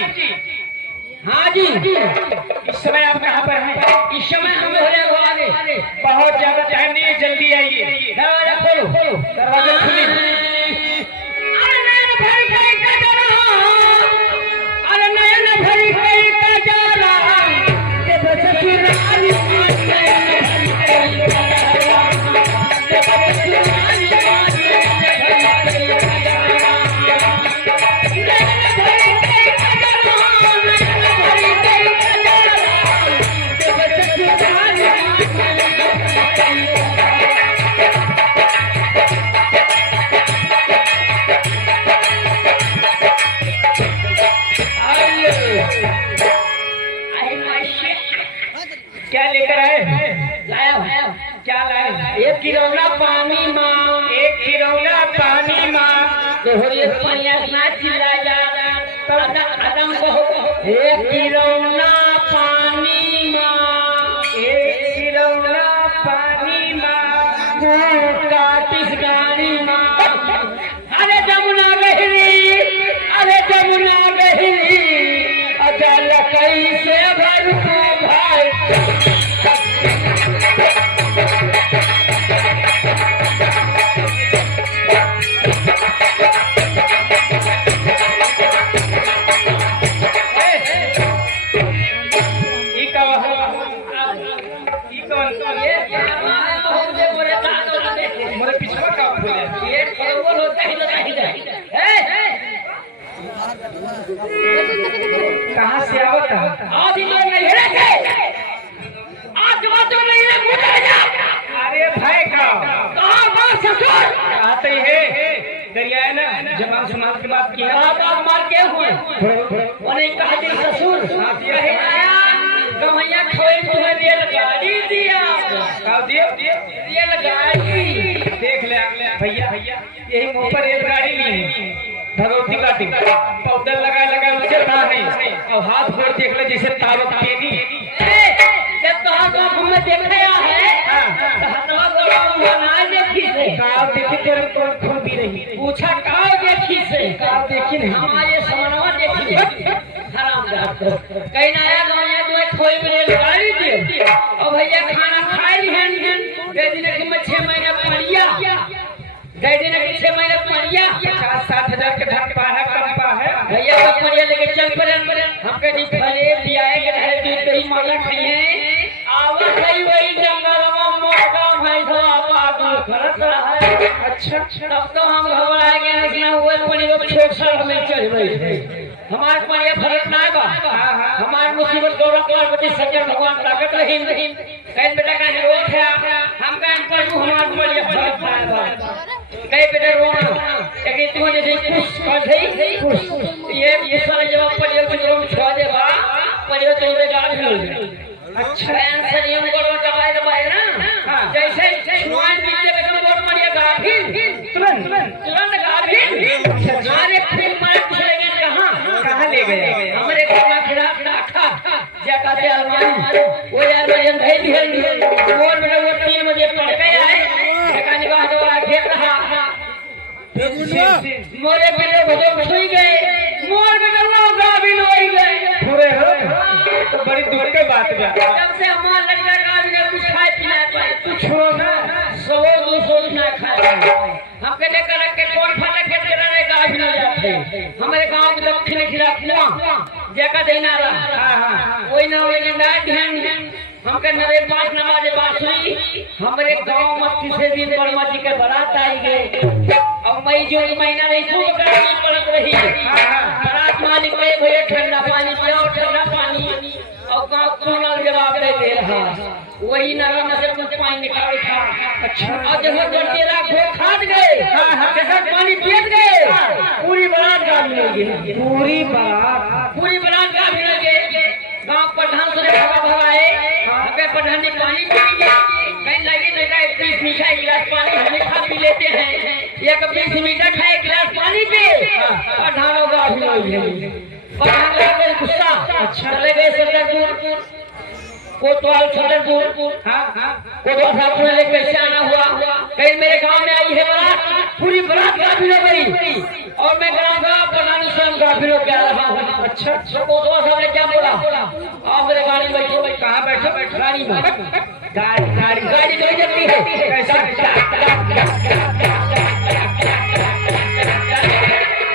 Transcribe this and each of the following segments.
हाँ जी, इस समय आप कहाँ पर हैं? इस समय हम हो रहे हो आगे। बहुत ज्यादा टाइम नहीं है, जल्दी आइए। दरवाजा खोलो, दरवाजा खोलिए। क्या लेकर आए? लाया क्या लाए? एक खिलौना पानी माँ, एक खिलौना पानी माँ। तो ये पानिया ना चिल्ला जा तब आदम को एक खिलौना पानी माँ, एक खिलौना पानी माँ, काटिस गाड़ी माँ। अरे जमुना गहरी, अरे जमुना गहरी, अजल कैसे भर भाई। कहाँ से आवत आज लोग नहीं रखे, आज बात नहीं है मुझे जा। अरे भाई कहाँ बात ससुर आते है दरिया ना जमाल समाज की बात किया। आप मार के हुए उन्हें कहा जी ससुर कहे आया गवैया खोई तुम्हें रेल गाड़ी दिया। कहा दिया रेल गाड़ी देख ले भैया, यही मुंह पर रेल गाड़ी ली धरोती काटी पाउडर लगा लगा उसे नहीं और हाथ गोड़ देख ले जैसे तारो पेनी। जब कहा गाँव में देखा है हथवा बनाए देखी से काव देखी तेरे कौन खून भी रही पूछा काव देखी से काव देखी नहीं हमारे समानवा देखी हरामजाद को कहीं आया गाँव में तुम्हें खोई में गाड़ी दी और भैया खाना खाई हैं गए दिन की मैं 6 महीने पड़िया गए दिन की 6 महीने पड़िया 50-60 के ढक पाहा कम है भैया सब पड़िया लेके चल पड़े हम कहीं फले पियाए के रहे दूध दही माला खाइए आवत है वही जंगल में मोटा भैंसा पागल करत है। अच्छा तब तो हम घबरा गए कि वो पड़ी वो छोट सड़क में चल गई हमारे पड़िया फरक ना बा हमारे मुसीबत गौरव पार्वती सज्जन भगवान ताकत रही कहीं बेटा का निरोध है हम कहीं पर हमारे पड़िया फरक ना कई बेटा रोना एक तू जैसे खुश कर गई खुश ये सारे जवाब पड़िया को जरूर छोड़ दे बा पड़िया तो उधर गाड़ भी अच्छा आंसर ये करो दबाए ना जैसे स्वान पीछे बेटा बोल पड़िया गाभी तुरंत गाभी सारे फिर मार चले गए कहां ले गए हमारे घर खिला खा जका से अलमारी वो यार मैं धैल दिया बोल बेटा वो 3 बजे पड़ गया है जका निगाह दो खेल रहा मोरे बेटे भजो छुई गए मोर बेटा वो गाभी लोई गए पूरे हो तो बड़ी दुख की बात है जब से हमारा लड़का गाभी ने कुछ खाए पिलाए पाए तू छोड़ ना 100-200 ना खाए हम कहते कर के कौन फटा के तेरा रे गाभी न जाते हमारे गांव के दक्षिण खिला जका देना रहा कोई ना होले ना ध्यान हमके नरे पास नमाज बासुई हमारे गांव में तीसरे दिन बर्मा जी के बारात आई गए और मई जून महीना नहीं खूब गर्मी पड़त रही बारात मालिक में भैया ठंडा पानी पियो ठंडा पानी और गांव कोना जवाब दे रहा वही नरम से कुछ पानी निकाल था। अच्छा और जब जड़ते राखो खाद गए जैसा पानी पियत गए पूरी बारात गाड़ी लगी पूरी बारात गाड़ी लगे गांव प्रधान से भगाए हमें प्रधान ने पानी पिएंगे कहीं लगी नहीं का 30 मीठा एक गिलास पानी हमें खा पी लेते हैं एक 20 मीठा खाए एक गिलास पानी पे प्रधान गाड़ी लगी प्रधान का गुस्सा चले गए सरदारपुर कोतवाल छतरपुर, कोतवाल साहब को लेकर कैसे आना हुआ, कहीं मेरे गांव में आई है बारात, पूरी बारात काफिर हो गई और मैं ग्राम का प्रधान स्वयं काफिर हो गया रहा हूँ। अच्छा, तो कोतवाल साहब ने क्या बोला, आप मेरे गाड़ी में बैठो। भाई कहाँ बैठो? गाड़ी में। गाड़ी तो जल्दी है,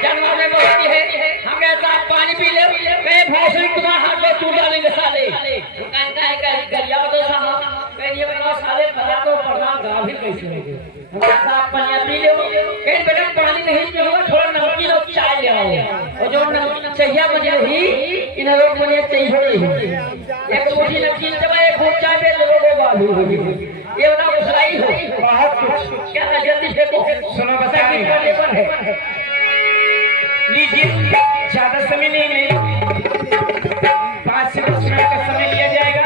जानवर में बोलती है हम ऐसा पानी पी ले, मैं भैंसुरी तुम्हारे हाथ में टूट डालेंगे साले। गलिया तो साहब ये बताओ साले बजा तो प्रधान गाभिर कैसे होंगे, साहब पानी पी ले, कहीं बेटा पानी नहीं पियोगा, थोड़ा नमकीन और चाय ले आओ, और जो नमकीन चाहिए मुझे ही इन लोग मुझे चाहिए नहीं, एक छोटी नमकीन दवा एक फूट चाय दे लोगों को बालू होगी, ये बता गुस्साई हो बहुत कुछ क्या जल्दी फेंको। सुनो बताइए लीजिए, ज्यादा समय नहीं है, 5 से 10 मिनट का समय लिया जाएगा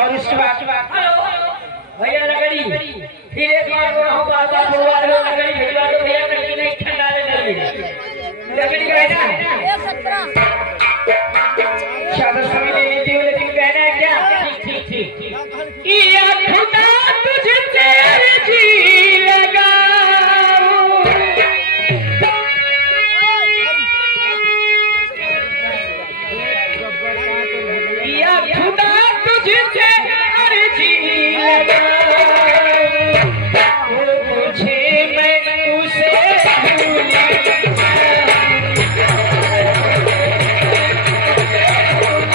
और उसके बाद भैया लकड़ी फिर एक बार बोलवा दो, लकड़ी भिजवा दो भैया, लकड़ी नहीं ठंडा लकड़ी का